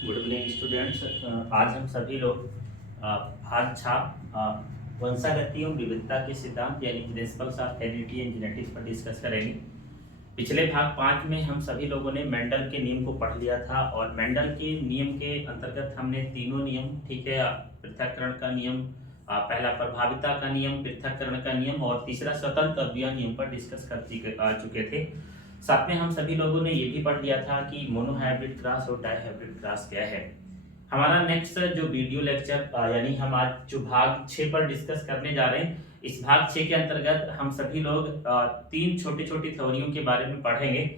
Good evening students. आज हम सभी लोग भाग छाप वंशागति और विविधता के सिद्धांत यानी principles of heredity and genetics पर डिस्कस करेंगे। पिछले भाग 5 में हम सभी लोगों ने मेंडल के नियम को पढ़ लिया था और मेंडल के नियम के अंतर्गत हमने तीनों नियम, ठीक है, पृथक्करण का नियम, पहला प्रभाविता का नियम, पृथक्करण का नियम और तीसरा स्वतंत्र अवयव नियम पर डिस्कस कर चुके थे। साथ में हम सभी लोगों ने ये भी पढ़ लिया था कि मोनोहाइब्रिड क्रॉस और डाइहाइब्रिड क्रॉस क्या है। हमारा नेक्स्ट जो वीडियो लेक्चर यानी हम आज जो भाग 6 पर डिस्कस करने जा रहे हैं, इस भाग 6 के अंतर्गत हम सभी लोग 3 छोटी छोटी थ्योरियों के बारे में पढ़ेंगे,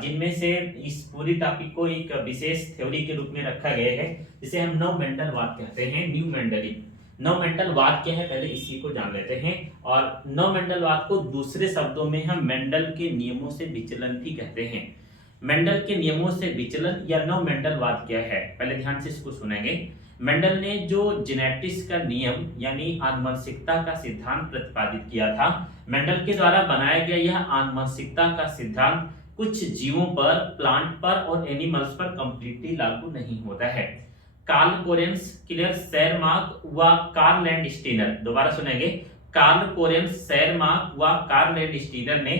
जिनमें से इस पूरी टॉपिक को एक विशेष थ्योरी के रूप में रखा गया है, जिसे हम नव मेंडल वाद कहते हैं। न्यू मेंडलिंग नव मेंडल वाद क्या है, पहले इसी को जान लेते हैं। और नव मेंडल वाद को दूसरे शब्दों में हम मेंडल के नियमों से विचलन भी कहते हैं। मेंडल के नियमों से विचलन या नव मेंडल वाद क्या है, पहले ध्यान से इसको सुनेंगे। मेंडल ने जो जेनेटिक्स का नियम यानी आनुवंशिकता का सिद्धांत प्रतिपादित किया था, मेंडल के द्वारा बनाया गया यह आनुवंशिकता का सिद्धांत कुछ जीवों पर, प्लांट पर और एनिमल्स पर कंप्लीटली लागू नहीं होता है। कार्ल कोरेंस, क्लियर, शेरमार्क व कार्ल लैंडस्टीनर, दोबारा सुनेंगे, कार्ल कोरेंस, शेरमार्क व कार्ल लैंडस्टीनर ने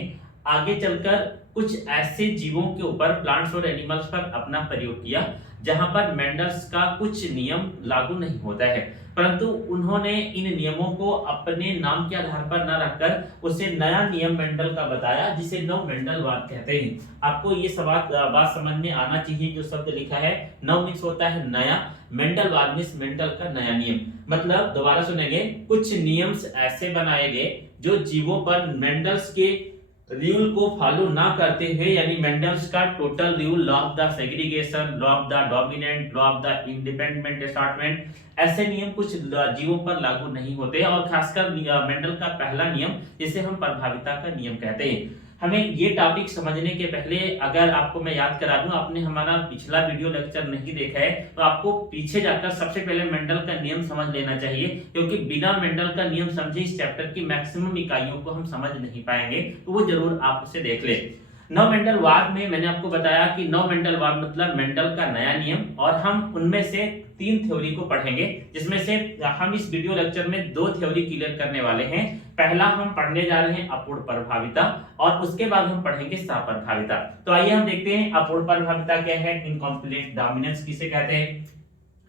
आगे चलकर कुछ ऐसे जीवों के ऊपर, प्लांट्स और एनिमल्स पर अपना प्रयोग किया जहां पर मेंडल्स का कुछ नियम लागू नहीं होता है, परंतु उन्होंने इन नियमों को अपने नाम के आधार पर न रखकर उसे नया नियम मेंडल का बताया, जिसे नव मेंडल वाद कहते हैं। आपको ये बात समझ में आना चाहिए। जो शब्द लिखा है नव मीन्स होता है नया, मेंडल वाद मीन्स मेंडल का नया नियम। मतलब दोबारा सुनेंगे, कुछ नियम्स ऐसे बनाए गए जो जीवों पर मेंडल्स के रूल को फॉलो ना करते हुए, यानी मेंडल्स का total rule, law of the segregation, law of the dominant, law of the independent assortment, ऐसे नियम कुछ जीवों पर लागू नहीं होते। और खासकर मेंडल का पहला नियम, जिसे हम प्रभाविता का नियम कहते हैं। हमें ये टॉपिक समझने के पहले अगर आपको मैं याद करा दूं, आपने हमारा पिछला वीडियो लेक्चर नहीं देखा है तो आपको पीछे जाकर सबसे पहले मेंडल का नियम समझ लेना चाहिए, क्योंकि बिना मेंडल का नियम समझे इस चैप्टर की मैक्सिमम इकाइयों को हम समझ नहीं पाएंगे, तो वो जरूर आप उसे देख ले। नव मेंडल वाद में मैंने आपको बताया कि नव मेंडल वाद मतलब मेंडल का नया नियम, और हम उनमें से 3 थ्योरी को पढ़ेंगे, जिसमें से हम इस वीडियो लेक्चर में 2 थ्योरी क्लियर करने वाले हैं। पहला हम पढ़ने जा रहे हैं अपूर्ण प्रभाविता, और उसके बाद हम पढ़ेंगे सप्रभाविता। तो आइए हम देखते हैं अपूर्ण प्रभाविता क्या है, इनकम्प्लीट डोमिनेंस किसे कहते हैं।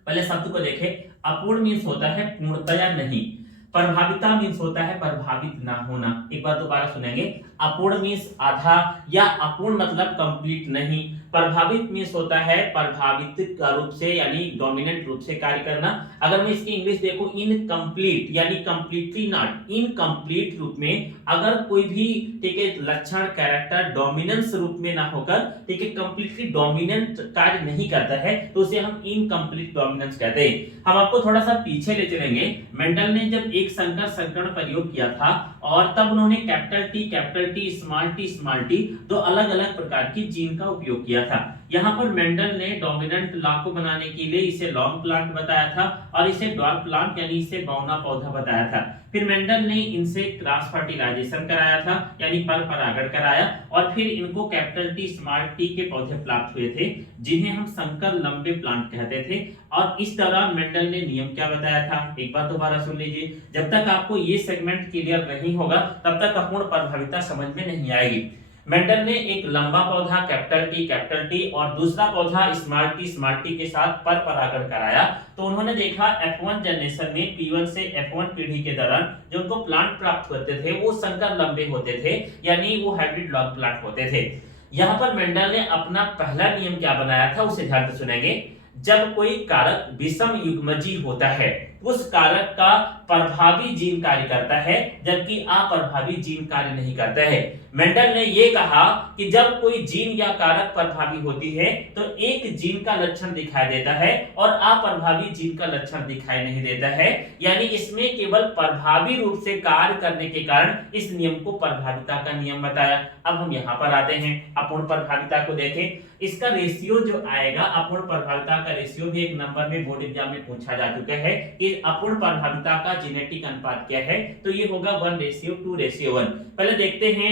पहले शब्द को देखें। अपूर्ण मीन्स होता है पूर्णतया नहीं, प्रभाविता मीन्स होता है प्रभावित ना होना। एक बार दोबारा सुनेंगे, अपूर्ण मीन्स आधा या अपूर्ण मतलब कंप्लीट नहीं, प्रभावित मीन्स होता है प्रभावित रूप से यानी डोमिनेंट रूप से कार्य करना। अगर मैं इसकी इंग्लिश देखूं, इनकम्प्लीट यानी कंप्लीटली नॉट, इनकम्प्लीट रूप में अगर कोई भी, ठीक है, लक्षण, कैरेक्टर डोमिनेंस रूप में ना होकर, ठीक है, कंप्लीटली डोमिनेंट कार्य नहीं करता है, तो उसे हम इनकम्प्लीट डोमिनेंस कहते हैं। हम आपको थोड़ा सा पीछे ले चलेंगे। मेंडल ने जब एक संकर संकरण प्रयोग किया था, और तब उन्होंने कैपिटल टी, स्मॉल टी, दो अलग अलग प्रकार की जीन का उपयोग किया था। यहाँ पर मेंडल ने डोमिनेंट लॉ को बनाने के लिए इसे लॉन्ग प्लांट बताया था, और इसे ड्वार्फ प्लांट यानी इसे बौना पौधा बताया था। फिर मेंडल ने इनसे क्रॉस फर्टिलाइजेशन कराया था, यानी पर परागण कराया, और फिर इनको कैपिटल टी, स्मॉल टी के पौधे प्राप्त हुए थे, जिन्हें हम संकर लंबे प्लांट कहते थे। और इस दौरान मेंडल ने नियम क्या बताया था, एक बार दोबारा सुन लीजिए। जब तक आपको ये सेगमेंट क्लियर नहीं होगा, तब तक अपूर्ण प्रभाविता समझ में नहीं आएगी। मेंडल ने एक लंबा पौधा कैपिटल टी और दूसरा पौधा स्मॉल टी के साथ पर परागण कराया। तो उन्होंने देखा F1 जनरेशन में P1 से F1 पीढ़ी के दौरान जो उनको प्लांट प्राप्त होते थे वो संकर लंबे होते थे, यानी वो हाइब्रिड लॉन्ग प्लांट होते थे। यहाँ पर मेंडल ने अपना पहला नियम क्या बनाया था, उसे ध्यान से सुनेंगे। जब कोई कारक विषम युग्मजी होता है, उस कारक का प्रभावी जीन कार्य करता है, जबकि अप्रभावी जीन कार्य नहीं करता है। मेंडल ने यह कहा कि जब कोई जीन या कारक प्रभावी होती है तो एक जीन का लक्षण दिखाई देता है और अप्रभावी जीन का लक्षण दिखाई नहीं देता है, यानी इसमें केवल प्रभावी रूप से कार्य करने के कारण इस नियम को प्रभाविता का नियम बताया। अब हम यहाँ पर आते हैं, अपूर्ण प्रभाविता को देखें। इसका रेशियो जो आएगा, अपूर्ण प्रभाविता का रेशियो भी एक नंबर में बोर्ड एग्जाम में पूछा जा चुका है कि अपूर्ण प्रभाविता का जेनेटिक अनुपात क्या है, तो ये होगा 1:2:1। पहले देखते हैं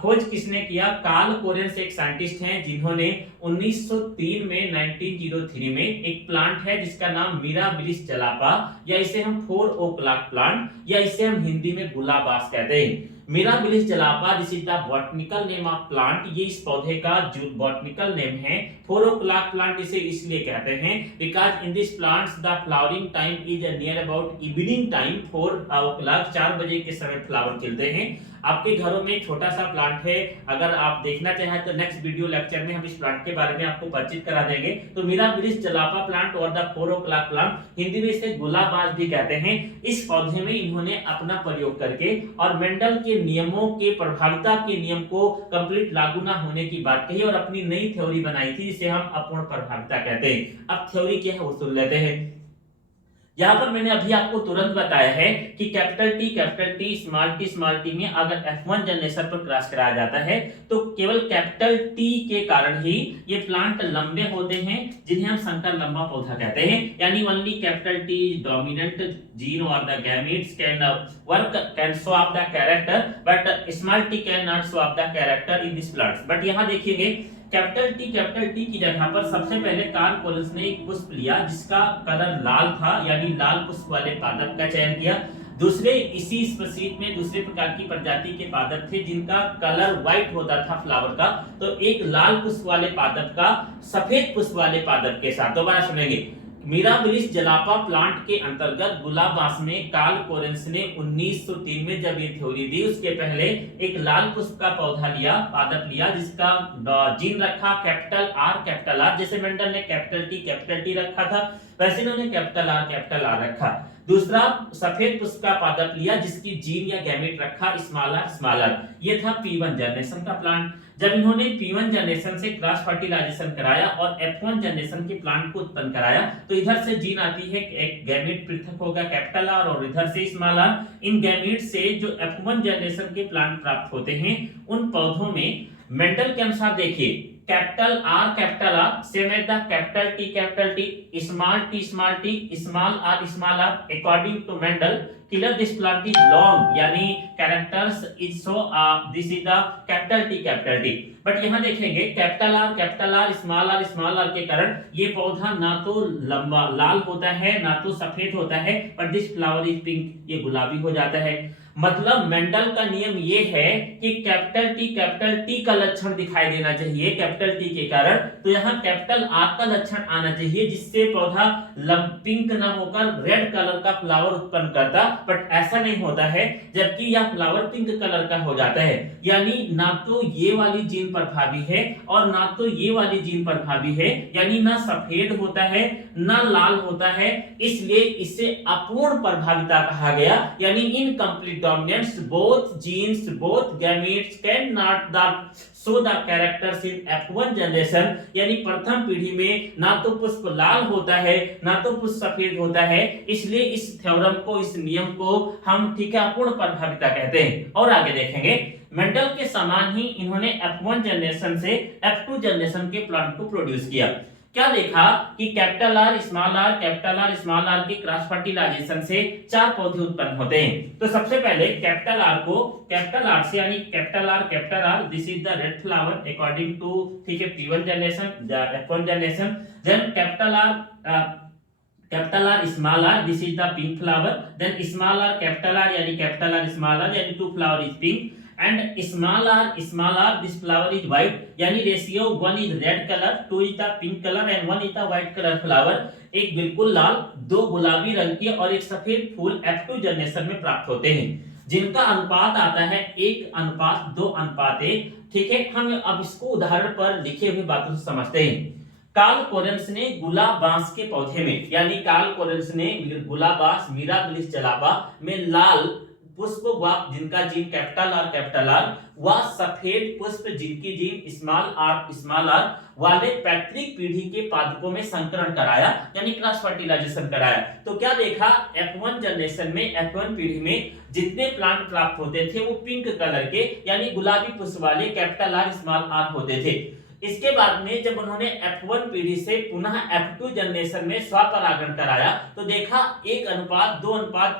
खोज किसने किया। कार्ल कोरेंस एक साइंटिस्ट हैं जिन्होंने 1903 में 1903 में एक प्लांट है जिसका नाम मिराबिलिस जलापा, या इसे हम 4 o'clock प्लांट, या इसे हम हिंदी में गुलाबास कहते हैं। Mirabilis जलापा, this is the botanical name of plant, ये इस पौधे का जो बॉटनिकल नेम है। 4 o'clock प्लांट इसे इसलिए कहते हैं because in this plants the flowering time is near about evening time 4 o'clock, 4 बजे के समय फ्लावर खिलते हैं। आपके घरों में छोटा सा प्लांट है, अगर आप देखना चाहें तो नेक्स्ट वीडियो लेक्चर में हम इस प्लांट के बारे में आपको परिचित करा देंगे। तो मिराबिलिस जलापा प्लांट और द 4 o'clock प्लांट, हिंदी में इसे गुलाबाज भी कहते हैं। इस पौधे में इन्होंने अपना प्रयोग करके और मेंडल के नियमों के प्रभाविता के नियम को कंप्लीट लागू ना होने की बात कही और अपनी नई थ्योरी बनाई थी जिसे हम अपूर्ण प्रभाविता कहते हैं। अब थ्योरी क्या है वो सुन लेते हैं। यहाँ पर मैंने अभी आपको तुरंत बताया है कि कैपिटल टी, स्मॉल टी में अगर F1 जनरेशन पर क्रॉस कराया जाता है तो केवल कैपिटल टी के कारण ही ये प्लांट लंबे होते हैं, जिन्हें हम संकर लंबा पौधा कहते हैं। यानी only capital T dominant gene और the gametes can work can show of the character, but small T can not show of the character in this plants. But यहाँ देखिएगा कैपिटल टी की जगह पर सबसे पहले कार्ल कोलिंस ने एक पुष्प लिया जिसका कलर लाल था, यानी लाल पुष्प वाले पादप का चयन किया। दूसरे इसी स्पीशीज में दूसरे प्रकार की प्रजाति के पादप थे जिनका कलर व्हाइट होता था फ्लावर का, तो एक लाल पुष्प वाले पादप का सफेद पुष्प वाले पादप के साथ। दोबारा सुनेंगे, मिराबिलिस जलापा प्लांट के अंतर्गत गुलाबास में कार्ल कोरेंस ने 1903 में जब ये थ्योरी दी, उसके पहले एक लाल पुष्प का पौधा लिया, पादप लिया, जिसका जीन रखा कैपिटल आर, जैसे मेंडल ने कैपिटल टी रखा था वैसे इन्होंने कैपिटल आर रखा। दूसरा सफेद पुष्प का पादप लिया जिसकी जीन या गैमेट रखा स्मॉल आर। ये था P1 जनरेशन का प्लांट। जब इन्होंने P1 जनरेशन से क्रॉस फर्टिलाइजेशन कराया और F1 जनरेशन के प्लांट को उत्पन्न कराया, तो इधर से जीन आती है, एक गैमेट पृथक होगा कैपिटल आर और इधर से स्मॉल आर। इन गैमेट से जो F1 जनरेशन के प्लांट प्राप्त होते हैं उन पौधों में मेंडल के अनुसार देखिए capital R same as the capital T, small T, small R according to Mendel किलर दिस प्लांट इज लॉन्ग, यानी characters is so this is the capital T. But यहाँ देखेंगे कैपिटल आर स्मॉल आर के कारण ये पौधा ना तो लंबा लाल होता है ना तो सफेद होता है, but this flower is pink, ये गुलाबी हो जाता है। मतलब मेंडल का नियम ये है कि कैपिटल टी का लक्षण दिखाई देना चाहिए कैपिटल टी के कारण, तो यहाँ कैपिटल आर का लक्षण आना चाहिए जिससे पौधा पिंक ना होकर रेड कलर का फ्लावर उत्पन्न करता, बट ऐसा नहीं होता है, जबकि यह फ्लावर पिंक कलर का हो जाता है। यानी ना तो ये वाली जीन प्रभावी है और ना तो ये वाली जीन प्रभावी है, यानी ना सफेद होता है ना लाल होता है, इसलिए इसे अपूर्ण प्रभाविता कहा गया। यानी incomplete dominance, both genes, both gametes cannot show the characters in F1 generation, यानी प्रथम पीढ़ी में ना तो पुष्प लाल होता है ना तो पुष्प सफेद होता है, इसलिए इस थ्योरम को, इस नियम को हम ठीक है अपूर्ण प्रभाविता कहते हैं। और आगे देखेंगे मेंडल के समान ही इन्होंने F1 जनरेशन से F2 जनरेशन के प्लांट को प्रोड्यूस किया। क्या देखा कि कैपिटल आर स्मॉल आर के क्रॉस फर्टिलाइजेशन से 4 पौधे उत्पन्न होते हैं। तो सबसे पहले कैपिटल आर से, यानी capital R this is the red flower according to ठीक है P1 generation, F1 generation. Then capital R small r this is the pink flower. Then small r capital R small r, यानी 2 flower is pink. And small r this flower is white, यानी ratio 1 is red color, 2 is the pink color and 1 is the white color flower। एक बिल्कुल लाल, 2 गुलाबी रंग के और एक सफेद फूल F2 जनरेशन में प्राप्त होते हैं, जिनका अनुपात आता है 1:2:1। ठीक है, हम अब इसको उदाहरण पर लिखे हुए बातों से समझते हैं। कार्ल कोरेंस ने गुलाबास के पौधे में, यानी कार्ल कोरेंस ने गुलाबास मिराबिलिस जलापा में लाल पुष्प जिनका जीन कैपिटल आर व सफेद पुष्प जिनकी जीन स्मॉल आर वाले पैतृक पीढ़ी के पादपों में संकरण कराया, यानी क्रॉस फर्टिलाइजेशन कराया। तो क्या देखा, F1 जनरेशन में F1 पीढ़ी में जितने प्लांट प्राप्त होते थे वो पिंक कलर के, यानी गुलाबी पुष्प वाले कैपिटल आर स्मॉल आर होते थे। इसके बाद में जब उन्होंने F1 पीढ़ी से पुनः F2 जनरेशन में स्वपरागण कराया तो देखा 1:2:1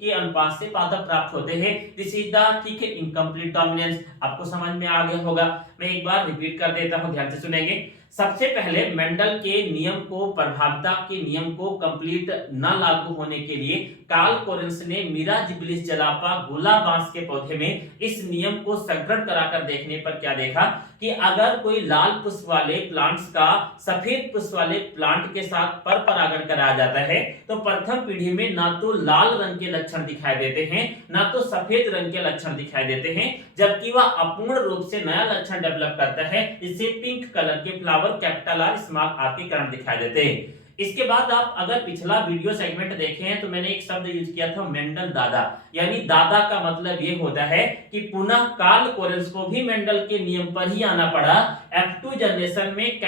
के अनुपात से पादप प्राप्त होते हैं। दिस इज द ठीक है इनकम्प्लीट डोमिनेंस। आपको समझ में आ गया होगा। मैं एक बार रिपीट कर देता हूं, ध्यान से सुनेंगे। सबसे पहले मेंडल के नियम को, प्रभाविता के नियम को कंप्लीट न लागू होने के लिए कार्ल कोरेंस ने मिराजिबिलिस जलापा गोला बांस के पौधे में इस नियम को संकरण कराकर देखने पर क्या देखा कि अगर कोई लाल पुष्प वाले प्लांट्स का सफेद पुष्प वाले प्लांट के साथ पर परागण कराया जाता है तो प्रथम पीढ़ी में ना तो लाल रंग के लक्षण दिखाई देते हैं ना तो सफेद रंग के लक्षण दिखाई देते हैं, जबकि वह अपूर्ण रूप से नया लक्षण डेवलप करता है जिससे पिंक कलर के flower capital R small r के कारण दिखाई देते हैं। इसके बाद आप अगर पिछला वीडियो सेगमेंट देखे हैं तो मैंने एक शब्द यूज किया था मेंडल दादा, यानी दादा का मतलब ये होता है कि पुनः कार्ल कोरेंस को भी मेंडल के नियम पर ही आना पड़ा। F2 जनरेशन में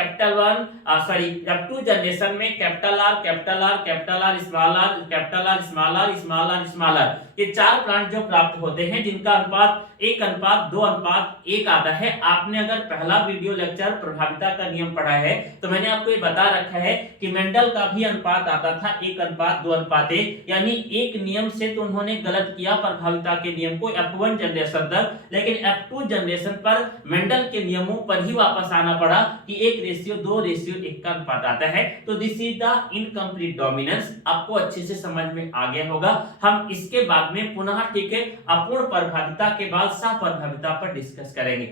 F2 जनरेशन में capital R capital R capital R small r capital R small r small r small r, ये चार प्लांट जो प्राप्त होते हैं जिनका अनुपात 1:2:1 आता है। आपने अगर पहला वीडियो लेक्चर प्रभाविता का नियम पढ़ा है तो मैंने आपको ये बता रखा है कि मेंडल का भी अनुपात आता था 1:2:1, यानी एक नियम से तो उन्होंने गलत किया प्रभाविता के नियम को F1 जनरेशन तक, लेकिन F2 जनरेशन पर मेंडल के नियमों पर ही वापस आना पड़ा कि 1:2:1 का अनुपात आता है। तो this is the incomplete dominance. आपको अच्छे से समझ में आ गया होगा। हम इसके बाद में पुनः ठीक है अपूर्ण प्रभाविता के बाद सह प्रभाविता पर डिस्कस करेंगे।